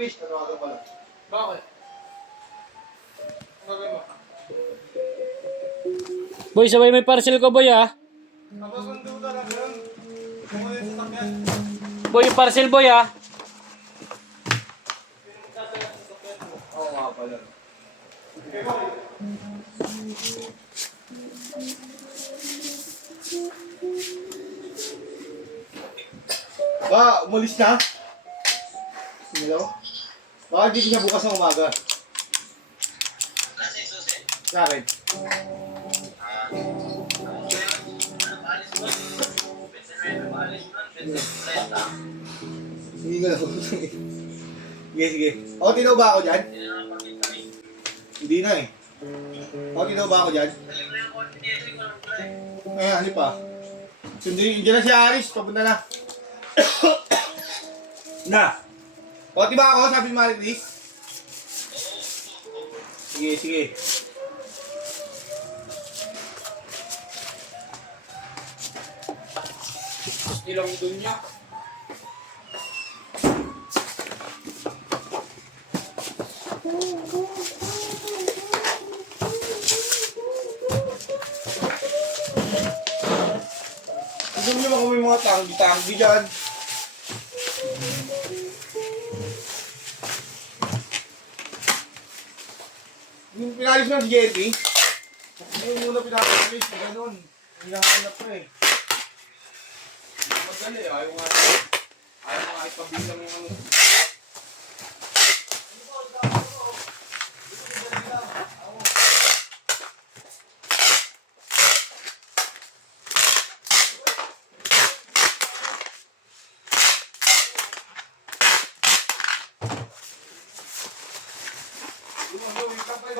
Please, tatawagan ko lang. Bakit? Ang gagawin mo? Boy, sabay may parcel ko, boy, ah. Napasundo talaga yun. Kumuha yung sasakyan. Boy, yung parcel, boy, ah. Oo nga pala. Ba, umalis na? Hello? Baka dito siya bukas ng umaga. Sa akin. Hindi ko lang. Sige, sige. O, tinaw ba ako dyan? Hindi na eh. O, tinaw ba ako dyan? Eh, ano pa? Sundin, dyan na si Aris. Papunta na. Na. O, diba ako? Sabi ni Marilis? Sige, sige. Ilang doon niya. Gusto mo naman kung may mga tanggi-tanggi dyan. Yung pinalis mo si Jerry, yung muna pinalis, gano'n. Hinahanap ko eh. Madali, ayaw nga ipabilang yung ano. Yung kapay,